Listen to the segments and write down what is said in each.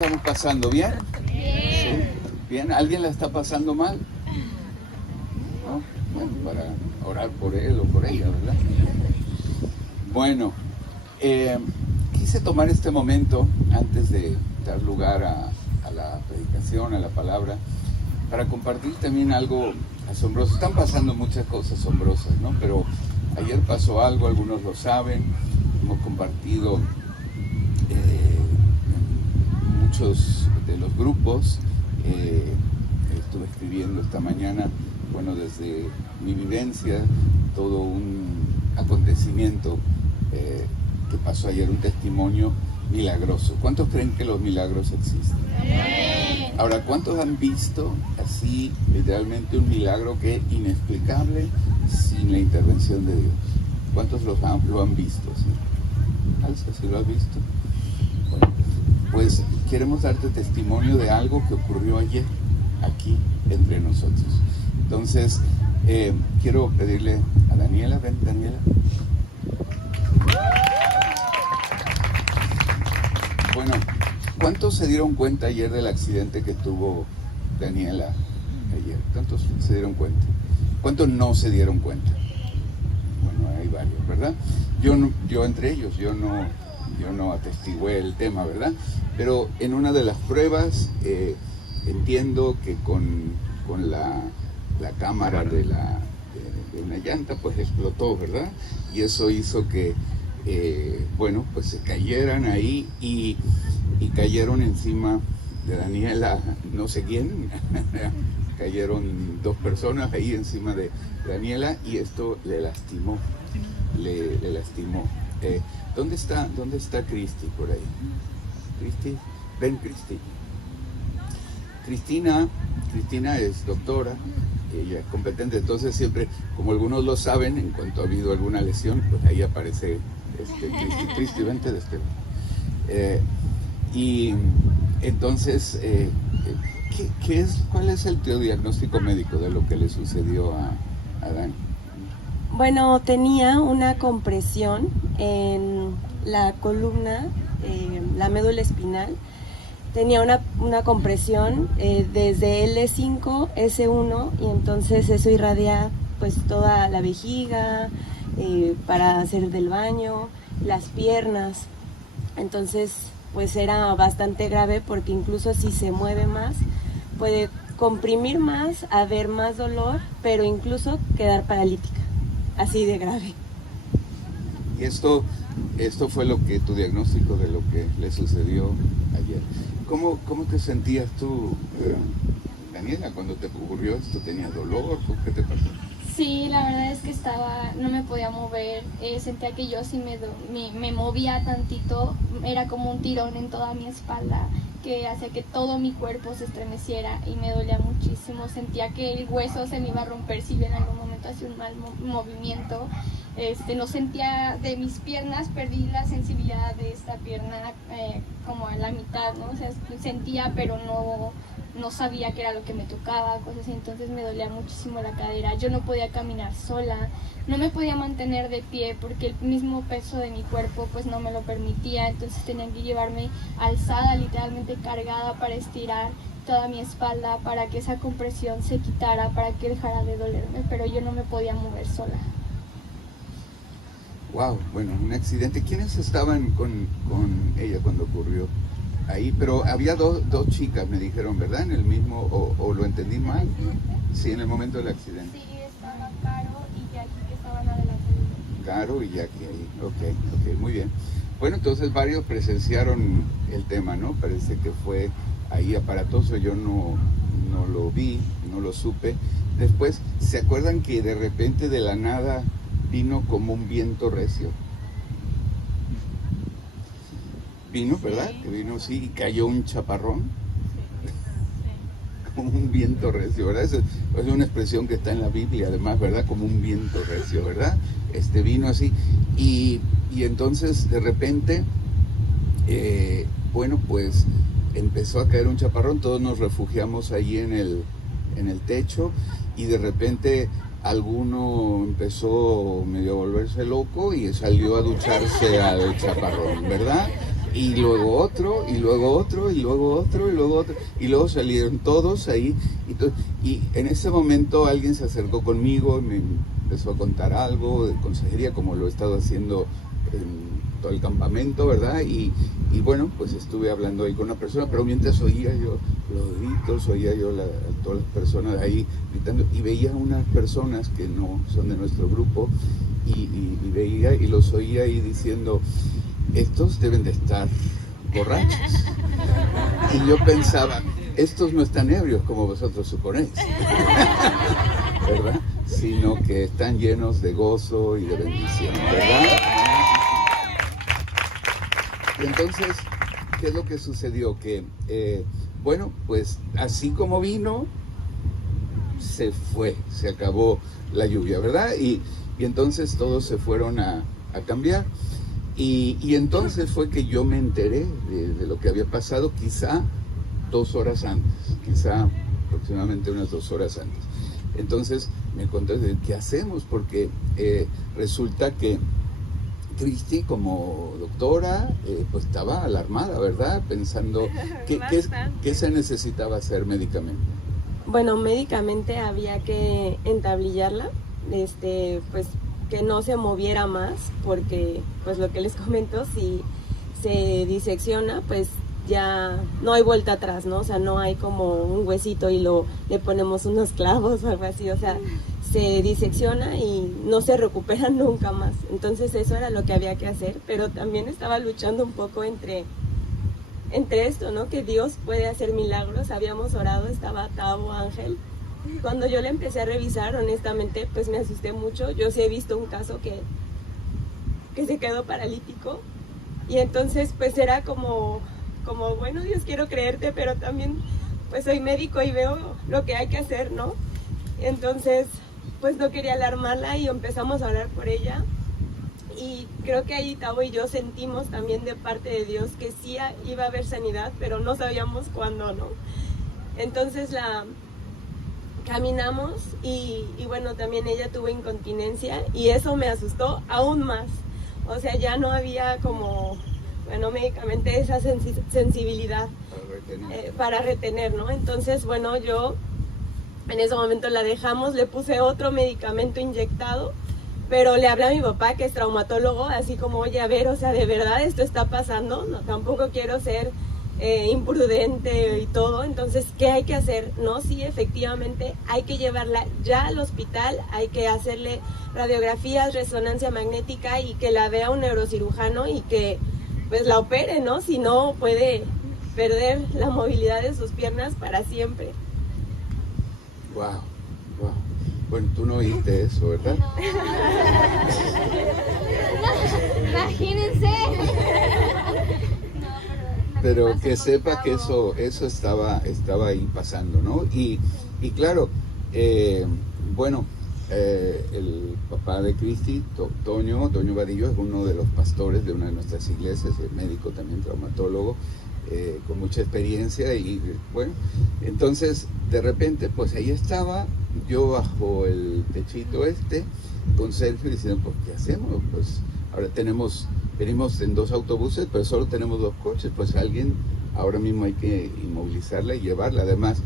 ¿Estamos pasando bien? Bien. ¿Sí? ¿Bien? ¿Alguien la está pasando mal? ¿No? Bueno, para orar por él o por ella, ¿verdad? Bueno, quise tomar este momento antes de dar lugar a la predicación, a la palabra, para compartir también algo asombroso. Están pasando muchas cosas asombrosas, ¿no? Pero ayer pasó algo, algunos lo saben, hemos compartido muchos de los grupos. Estuve escribiendo esta mañana, bueno, desde mi vivencia, todo un acontecimiento que pasó ayer, un testimonio milagroso. ¿Cuántos creen que los milagros existen? Amén. Ahora, ¿cuántos han visto así literalmente un milagro que es inexplicable sin la intervención de Dios? ¿Cuántos lo han visto? ¿Sí? ¿Alza si lo has visto? Bueno, pues queremos darte testimonio de algo que ocurrió ayer aquí entre nosotros. Entonces, quiero pedirle a Daniela. Ven, Daniela. Bueno, ¿cuántos se dieron cuenta ayer del accidente que tuvo Daniela ayer? ¿Cuántos se dieron cuenta? ¿Cuántos no se dieron cuenta? Bueno, hay varios, ¿verdad? Yo entre ellos, yo no atestigué el tema, ¿verdad? Pero en una de las pruebas entiendo que con la cámara de una llanta pues explotó, ¿verdad? Y eso hizo que, bueno, pues se cayeran ahí y cayeron encima de Daniela, no sé quién, cayeron dos personas ahí encima de Daniela y esto le lastimó, le lastimó. ¿Dónde está Cristi por ahí? Cristi, ven Cristi. Cristina es doctora, ella es competente, entonces siempre, como algunos lo saben, en cuanto ha habido alguna lesión, pues ahí aparece Cristi, vente de este. Y entonces, ¿cuál es el diagnóstico médico de lo que le sucedió a Dani? Bueno, tenía una compresión en la columna, la médula espinal. Tenía una compresión desde L5, S1 y entonces eso irradia pues toda la vejiga para hacer del baño, las piernas. Entonces pues era bastante grave porque incluso si se mueve más puede comprimir más, haber más dolor, pero incluso quedar paralítica. Así de grave. Y esto fue tu diagnóstico de lo que le sucedió ayer. ¿Cómo te sentías tú, Daniela, cuando te ocurrió esto? ¿Tenías dolor? ¿Qué te pasó? Sí, la verdad es que no me podía mover, sentía que yo sí me movía tantito, era como un tirón en toda mi espalda que hacía que todo mi cuerpo se estremeciera y me dolía muchísimo, sentía que el hueso se me iba a romper si en algún momento hacía un mal movimiento. No sentía de mis piernas, perdí la sensibilidad de esta pierna como a la mitad, ¿no? O sea, sentía pero no sabía qué era lo que me tocaba, cosas así, entonces me dolía muchísimo la cadera, yo no podía caminar sola, no me podía mantener de pie porque el mismo peso de mi cuerpo pues no me lo permitía, entonces tenían que llevarme alzada, literalmente cargada para estirar toda mi espalda, para que esa compresión se quitara, para que dejara de dolerme, pero yo no me podía mover sola. Wow, bueno, un accidente. ¿Quiénes estaban con ella cuando ocurrió ahí? Pero había dos chicas, me dijeron, ¿verdad? En el mismo, o lo entendí mal. Sí, en el momento del accidente. Sí, estaban Caro y Jackie que estaban adelante de mí. Caro y Jackie ahí. Ok, muy bien. Bueno, entonces varios presenciaron el tema, ¿no? Parece que fue ahí aparatoso, yo no lo vi, no lo supe. Después, ¿se acuerdan que de repente de la nada vino como un viento recio? Vino, ¿verdad? Que vino así y cayó un chaparrón. Como un viento recio, ¿verdad? Es una expresión que está en la Biblia, además, ¿verdad? Como un viento recio, ¿verdad? Vino así. Y entonces, de repente, bueno, pues empezó a caer un chaparrón, todos nos refugiamos ahí en el techo y de repente alguno empezó medio a volverse loco y salió a ducharse al chaparrón, ¿verdad? y luego otro, y luego otro, y luego otro, y luego otro, y luego salieron todos ahí, y en ese momento alguien se acercó conmigo y me empezó a contar algo de consejería, como lo he estado haciendo en todo el campamento, ¿verdad? Y bueno, pues estuve hablando ahí con una persona, pero mientras oía yo los gritos, oía yo a todas las personas ahí gritando, y veía unas personas que no son de nuestro grupo, y veía y los oía ahí diciendo, estos deben de estar borrachos. Y yo pensaba, estos no están ebrios como vosotros suponéis, ¿verdad? Sino que están llenos de gozo y de bendición, ¿verdad? Y entonces, ¿qué es lo que sucedió? Que, bueno, pues así como vino, se fue, se acabó la lluvia, ¿verdad? Y entonces todos se fueron a cambiar. Y entonces fue que yo me enteré de lo que había pasado, quizá 2 horas antes, quizá aproximadamente unas 2 horas antes. Entonces me conté de qué hacemos, porque resulta que Cristi, como doctora, pues estaba alarmada, ¿verdad? Pensando qué se necesitaba hacer médicamente. Bueno, médicamente había que entablillarla, pues que no se moviera más, porque pues lo que les comento, si se disecciona, pues ya no hay vuelta atrás, ¿no? O sea, no hay como un huesito y le ponemos unos clavos o algo así, o sea, se disecciona y no se recupera nunca más. Entonces eso era lo que había que hacer, pero también estaba luchando un poco entre esto, ¿no? Que Dios puede hacer milagros. Habíamos orado, estaba Tavo Ángel. Cuando yo le empecé a revisar, honestamente, pues me asusté mucho. Yo sí he visto un caso que se quedó paralítico, y entonces pues era como, bueno, Dios, quiero creerte, pero también pues soy médico y veo lo que hay que hacer, ¿no? Entonces pues no quería alarmarla y empezamos a orar por ella, y creo que ahí Tavo y yo sentimos también de parte de Dios que sí iba a haber sanidad, pero no sabíamos cuándo, ¿no? Entonces caminamos y bueno, también ella tuvo incontinencia y eso me asustó aún más. O sea, ya no había como, bueno, médicamente esa sensibilidad para retener, ¿no? Entonces, bueno, yo en ese momento la dejamos, le puse otro medicamento inyectado, pero le hablé a mi papá, que es traumatólogo, así como, oye, a ver, o sea, ¿de verdad esto está pasando? No, tampoco quiero ser imprudente y todo, entonces, ¿qué hay que hacer? No, sí, efectivamente, hay que llevarla ya al hospital, hay que hacerle radiografías, resonancia magnética y que la vea un neurocirujano y que pues la opere, ¿no? Si no, puede perder la movilidad de sus piernas para siempre. Wow. Bueno, tú no oíste eso, ¿verdad? No, imagínense. Pero que sepa que eso estaba ahí pasando, ¿no? Y claro, bueno, el papá de Cristi, Toño Vadillo, es uno de los pastores de una de nuestras iglesias, es médico también, traumatólogo, con mucha experiencia, y bueno, entonces de repente pues ahí estaba yo bajo el techito con Sergio diciendo, pues ¿qué hacemos? Pues ahora venimos en 2 autobuses, pero solo tenemos 2 coches, pues alguien ahora mismo hay que inmovilizarla y llevarla. Además,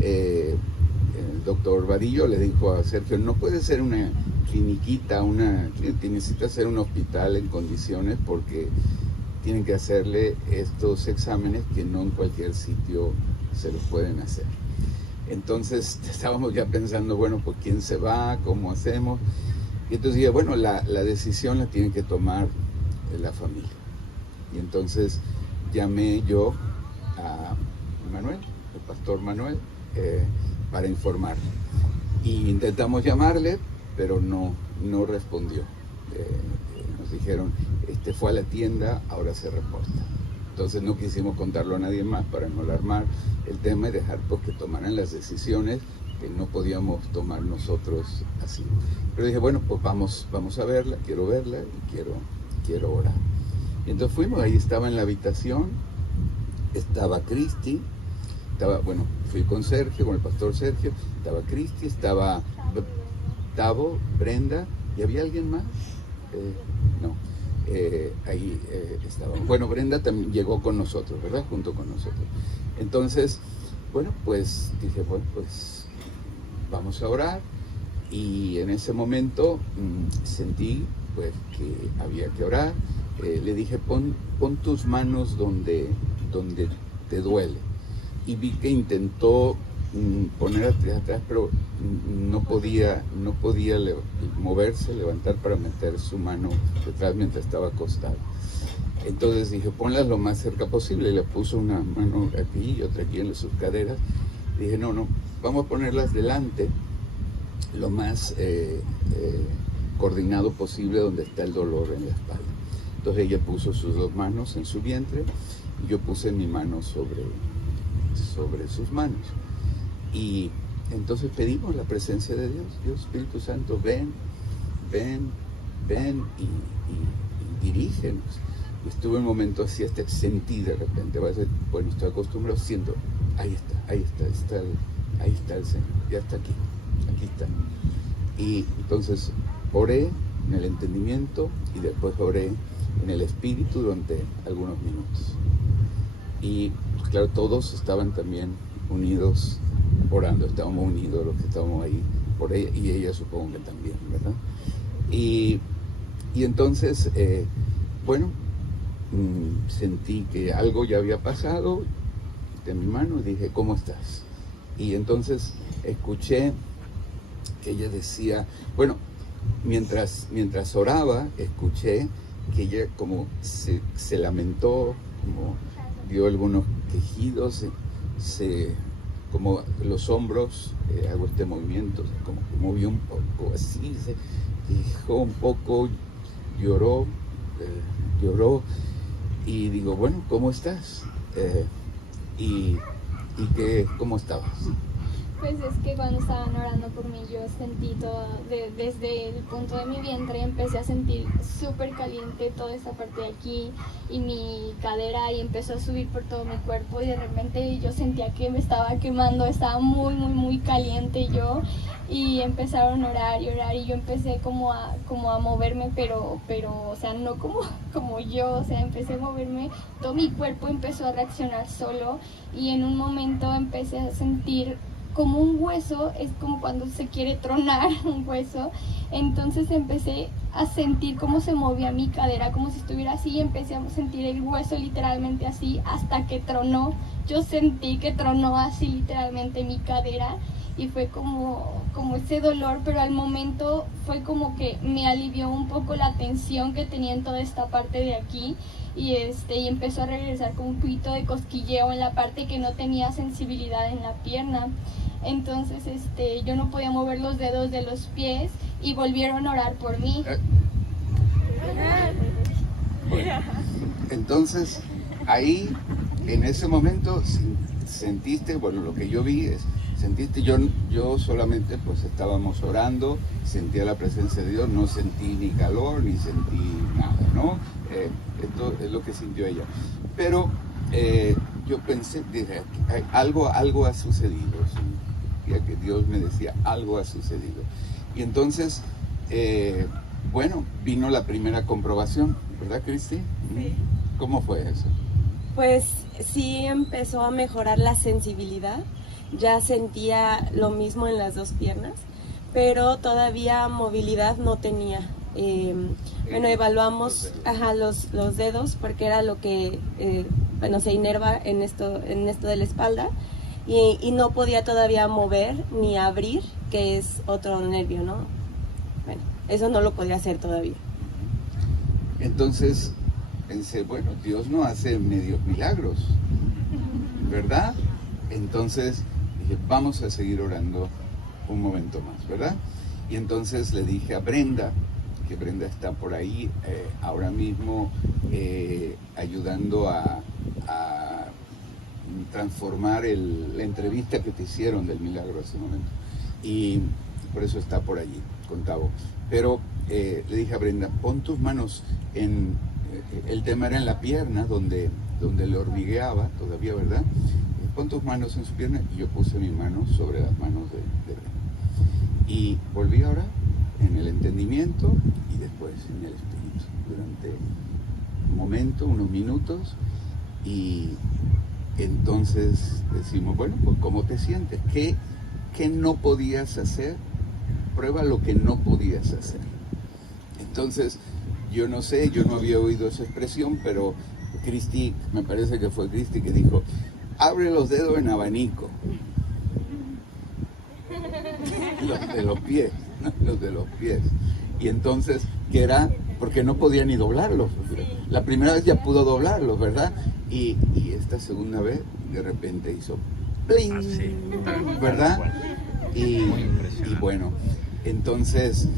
el doctor Vadillo le dijo a Sergio, no puede ser una cliniquita, necesita ser un hospital en condiciones, porque tienen que hacerle estos exámenes que no en cualquier sitio se los pueden hacer. Entonces estábamos ya pensando, bueno, pues ¿quién se va? ¿Cómo hacemos? Y entonces dije, bueno, la decisión la tiene que tomar la familia. Y entonces llamé yo a Manuel, el pastor Manuel, para informarle. Y intentamos llamarle, pero no respondió. Nos dijeron, fue a la tienda, ahora se reporta. Entonces no quisimos contarlo a nadie más para no alarmar el tema y dejar pues, que tomaran las decisiones que no podíamos tomar nosotros así. Pero dije, bueno, pues vamos a verla, quiero verla y quiero orar. Y entonces fuimos, ahí estaba en la habitación, estaba Cristi, fui con Sergio, con el pastor Sergio, estaba Cristi, estaba Tavo, Brenda, ¿y había alguien más? No. estábamos. Bueno, Brenda también llegó con nosotros, ¿verdad? Junto con nosotros. Entonces, bueno, pues dije, bueno, pues vamos a orar. Y en ese momento sentí pues que había que orar. Le dije, pon tus manos donde te duele. Y vi que intentó poner atrás, pero no podía moverse, levantar para meter su mano detrás mientras estaba acostado. Entonces dije, ponlas lo más cerca posible. Y le puso una mano aquí y otra aquí en sus caderas. Dije, no, vamos a ponerlas delante, lo más coordinado posible donde está el dolor en la espalda. Entonces ella puso sus dos manos en su vientre y yo puse mi mano sobre sus manos. Y entonces pedimos la presencia de Dios. Dios, Espíritu Santo, ven y dirígenos. Y estuve un momento así, hasta sentí de repente, bueno, estoy acostumbrado, siento, ahí está el Señor, ya está aquí está. Y entonces oré en el entendimiento y después oré en el espíritu durante algunos minutos. Y pues, claro, todos estaban también unidos orando, estábamos unidos los que estábamos ahí por ella, y ella supongo que también, ¿verdad? Y entonces, bueno, sentí que algo ya había pasado de mi mano y dije, ¿cómo estás? Y entonces escuché que ella decía, bueno, mientras oraba, escuché que ella como se lamentó, como dio algunos quejidos, como los hombros, hago este movimiento, como que movió un poco así, se quejó un poco, lloró, y digo, bueno, ¿cómo estás? ¿Cómo estabas? Pues es que cuando estaban orando por mí yo sentí todo, desde el punto de mi vientre empecé a sentir súper caliente toda esta parte de aquí y mi cadera, y empezó a subir por todo mi cuerpo y de repente yo sentía que me estaba quemando, estaba muy caliente yo, y empezaron a orar y yo empecé como a moverme, pero o sea, no como yo, o sea, empecé a moverme, todo mi cuerpo empezó a reaccionar solo y en un momento empecé a sentir como un hueso, es como cuando se quiere tronar un hueso, entonces empecé a sentir cómo se movía mi cadera, como si estuviera así, y empecé a sentir el hueso literalmente así, hasta que tronó, yo sentí que tronó así literalmente mi cadera, y fue como ese dolor, pero al momento fue como que me alivió un poco la tensión que tenía en toda esta parte de aquí, y empezó a regresar con un poquito de cosquilleo en la parte que no tenía sensibilidad en la pierna. Entonces yo no podía mover los dedos de los pies y volvieron a orar por mí. Bueno, entonces ahí en ese momento sentiste, bueno, lo que yo vi es, sentiste, yo solamente pues estábamos orando, sentía la presencia de Dios, no sentí ni calor ni sentí nada, ¿no? Esto es lo que sintió ella. Pero yo pensé, dije, algo ha sucedido, sentía que Dios me decía, algo ha sucedido. Y entonces, bueno, vino la primera comprobación, ¿verdad, Cristi? Sí. ¿Cómo fue eso? Pues sí empezó a mejorar la sensibilidad, ya sentía lo mismo en las dos piernas, pero todavía movilidad no tenía. Bueno, evaluamos los dedos porque era lo que se inerva en esto de la espalda y no podía todavía mover ni abrir, que es otro nervio, ¿no? Bueno, eso no lo podía hacer todavía. Entonces pensé, bueno, Dios no hace medios milagros, ¿verdad? Entonces dije, vamos a seguir orando un momento más, ¿verdad? Y entonces le dije a Brenda, que Brenda está por ahí ahora mismo ayudando a transformar la entrevista que te hicieron del milagro hace un momento. Y por eso está por allí, con Tavo. Pero le dije a Brenda, pon tus manos el tema era en la pierna, donde le hormigueaba todavía, ¿verdad? Pon tus manos en su pierna, y yo puse mi mano sobre las manos de Brenda. Y volví a orar en el entendimiento y después en el espíritu. durante un momento, unos minutos, y entonces decimos, bueno, pues ¿cómo te sientes? ¿Qué no podías hacer? Prueba lo que no podías hacer. Entonces, yo no sé, yo no había oído esa expresión, pero Cristi, me parece que fue Cristi que dijo, abre los dedos en abanico. Los de los pies, los de los pies. Y entonces, ¿qué era? Porque no podía ni doblarlos. La primera vez ya pudo doblarlos, ¿verdad? Y esta segunda vez, de repente hizo ¡pling! ¿Verdad? Y bueno, entonces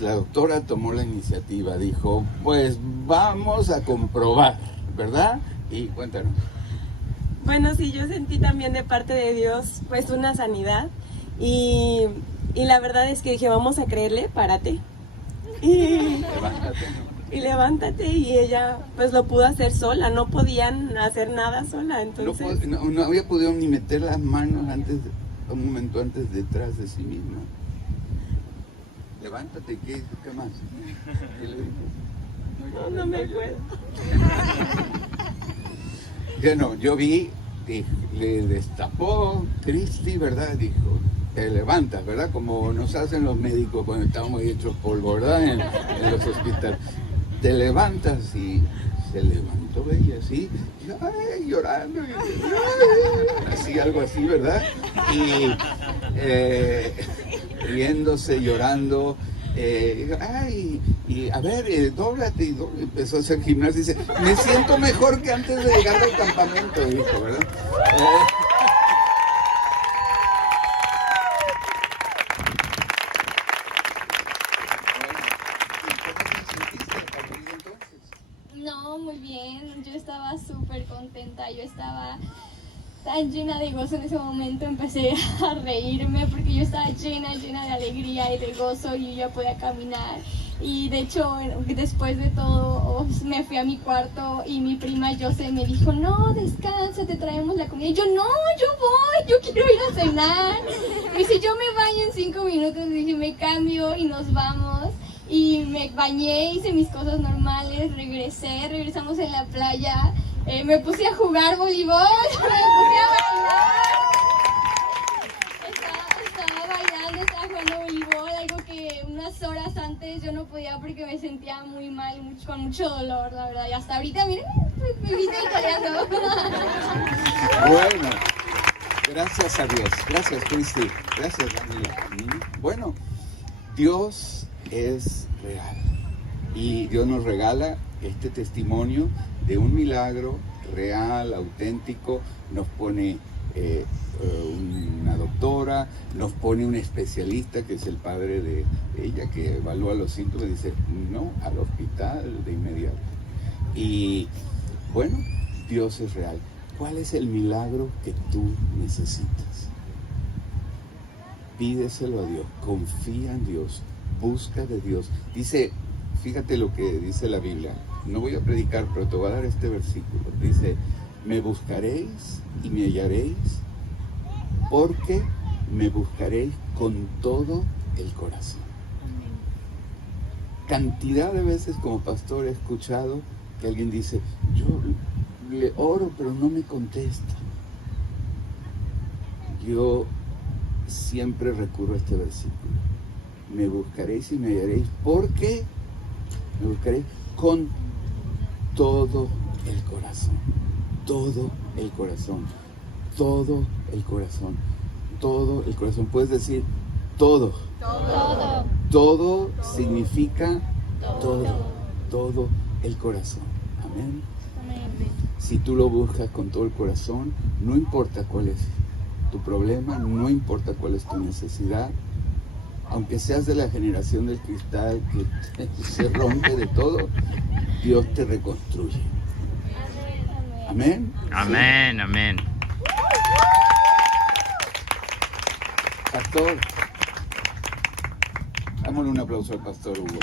la doctora tomó la iniciativa, dijo, pues vamos a comprobar, ¿verdad? Y cuéntanos. Bueno, sí, yo sentí también de parte de Dios pues una sanidad y la verdad es que dije, vamos a creerle, párate. Levántate, ¿no? Y levántate, y ella pues lo pudo hacer sola, no podían hacer nada sola, entonces... No había podido ni meter las manos un momento antes detrás de sí misma. Levántate, ¿qué más? ¿Qué le dijo? No me acuerdo. Yo vi, le destapó Cristi, ¿verdad? Dijo, te levantas, ¿verdad? Como nos hacen los médicos cuando estamos hechos polvo, ¿verdad? En los hospitales. Te levantas, y se levantó ella así, y, ay, llorando, así, algo así, ¿verdad? Y riéndose, llorando, ay, y a ver, dóblate, y empezó a hacer gimnasia, y dice, me siento mejor que antes de llegar al campamento, dijo, ¿verdad? No, muy bien, yo estaba súper contenta, yo estaba tan llena de gozo en ese momento, empecé a reírme porque yo estaba llena de alegría y de gozo y yo ya podía caminar. Y de hecho, después de todo, me fui a mi cuarto y mi prima Jose me dijo, no, descansa, te traemos la comida. Y yo, no, yo voy, yo quiero ir a cenar. Y dice, yo me baño en 5 minutos, y dije, me cambio y nos vamos. Y me bañé, hice mis cosas normales, regresamos en la playa, me puse a jugar voleibol, me puse a bailar. Estaba bailando, estaba jugando voleibol, algo que unas horas antes yo no podía porque me sentía muy mal, con mucho dolor, la verdad. Y hasta ahorita, miren, me vine italiano. Bueno, gracias a Dios, gracias Cristi, gracias Daniela. Bueno, Dios es real y Dios nos regala este testimonio de un milagro real, auténtico. Nos pone una doctora, nos pone un especialista que es el padre de ella, que evalúa los síntomas y dice no, al hospital de inmediato. Y bueno, Dios es real. ¿Cuál es el milagro que tú necesitas? Pídeselo a Dios, confía en Dios, busca de Dios. Dice, fíjate lo que dice la Biblia. No voy a predicar, pero te voy a dar este versículo. Dice, me buscaréis y me hallaréis, porque me buscaréis con todo el corazón. Cantidad de veces como pastor he escuchado que alguien dice, yo le oro pero no me contesta. Yo siempre recurro a este versículo. Me buscaréis y me hallaréis, porque me buscaréis con todo el corazón. Todo el corazón. Todo el corazón. Todo el corazón. Puedes decir todo. Todo. Todo significa todo. Todo el corazón. Amén. Si tú lo buscas con todo el corazón, no importa cuál es tu problema, no importa cuál es tu necesidad, aunque seas de la generación del cristal que se rompe de todo, Dios te reconstruye. Amén. Amén, amén. Pastor, dámosle un aplauso al pastor Hugo.